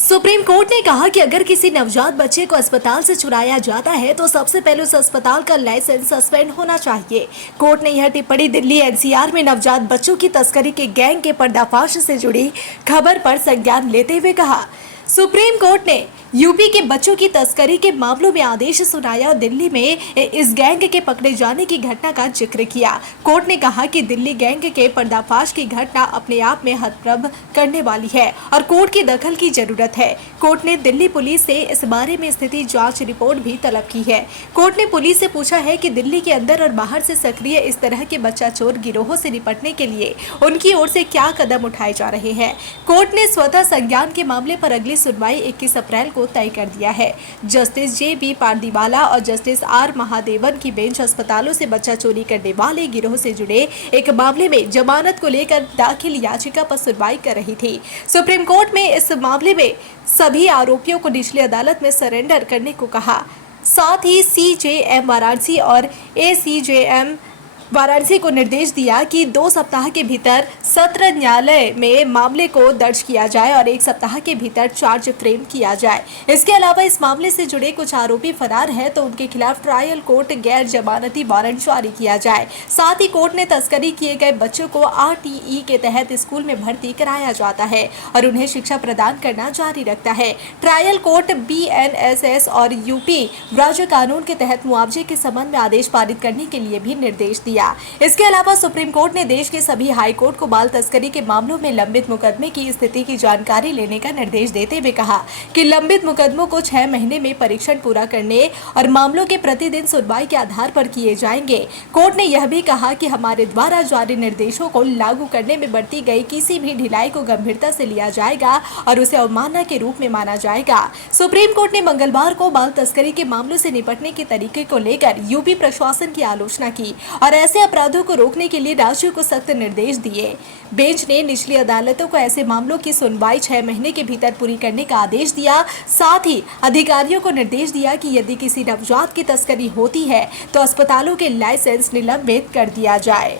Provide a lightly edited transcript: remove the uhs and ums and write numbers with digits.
Supreme court ने कहा कि अगर किसी नवजात बच्चे को अस्पताल से चुराया जाता है तो सबसे पहले उस अस्पताल का लाइसेंस सस्पेंड होना चाहिए। कोर्ट ने यह टिप्पणी दिल्ली एनसीआर में नवजात बच्चों की तस्करी के गैंग के पर्दाफाश से जुड़ी खबर पर संज्ञान लेते हुए कहा। सुप्रीम कोर्ट ने यूपी के बच्चों की तस्करी के मामलों में आदेश सुनाया और दिल्ली में इस गैंग के पकड़े जाने की घटना का जिक्र किया। कोर्ट ने कहा कि दिल्ली गैंग के पर्दाफाश की घटना अपने आप में हतप्रभ करने वाली है और कोर्ट की दखल की जरूरत है। कोर्ट ने दिल्ली पुलिस से इस बारे में स्थिति जांच रिपोर्ट भी तलब की है। कोर्ट ने पुलिस से पूछा है कि दिल्ली के अंदर और बाहर से सक्रिय इस तरह के बच्चा चोर गिरोहों से निपटने के लिए उनकी ओर से क्या कदम उठाए जा रहे हैं। कोर्ट ने स्वतः संज्ञान के मामले पर अगली सुनवाई 21 अप्रैल को तय कर दिया है। Justice JB. पारदीवाला और जस्टिस आर. महादेवन की बेंच अस्पतालों से बच्चा चोरी करने वाले गिरोह से जुड़े एक मामले में जमानत को लेकर दाखिल याचिका पर सुनवाई कर रही थी। सुप्रीम कोर्ट में इस मामले में सभी आरोपियों को निचली अदालत में सरेंडर करने को कहा। साथ ही CJM वाराणसी और ACJM वाराणसी को निर्देश दिया कि 2 सप्ताह के भीतर सत्र न्यायालय में मामले को दर्ज किया जाए और 1 सप्ताह के भीतर चार्ज फ्रेम किया जाए। इसके अलावा इस मामले से जुड़े कुछ आरोपी फरार हैं तो उनके खिलाफ ट्रायल कोर्ट गैर जमानती वारंट जारी किया जाए। साथ ही कोर्ट ने तस्करी किए गए बच्चों को RTE के तहत स्कूल में भर्ती कराया जाता है और उन्हें शिक्षा प्रदान करना जारी रखता है। ट्रायल कोर्ट BNSS और यूपी राज्य कानून के तहत मुआवजे के संबंध में आदेश पारित करने के लिए भी निर्देश दिया। इसके अलावा सुप्रीम कोर्ट ने देश के सभी हाई कोर्ट को बाल तस्करी के मामलों में लंबित मुकदमे की स्थिति की जानकारी लेने का निर्देश देते हुए कहा कि लंबित मुकदमों को 6 महीने में परीक्षण पूरा करने और मामलों के प्रतिदिन सुनवाई के आधार पर किए जाएंगे। कोर्ट ने यह भी कहा कि हमारे द्वारा जारी निर्देशों को लागू करने में बरती गई किसी भी ढिलाई को गंभीरता से लिया जाएगा और उसे अवमानना के रूप में माना जाएगा। सुप्रीम कोर्ट ने मंगलवार को बाल तस्करी के मामलों से निपटने के तरीके को लेकर यूपी प्रशासन की आलोचना की और ऐसे अपराधों को रोकने के लिए राज्यों को सख्त निर्देश दिए। बेंच ने निचली अदालतों को ऐसे मामलों की सुनवाई 6 महीने के भीतर पूरी करने का आदेश दिया। साथ ही अधिकारियों को निर्देश दिया कि यदि किसी नवजात की तस्करी होती है तो अस्पतालों के लाइसेंस निलंबित कर दिया जाए।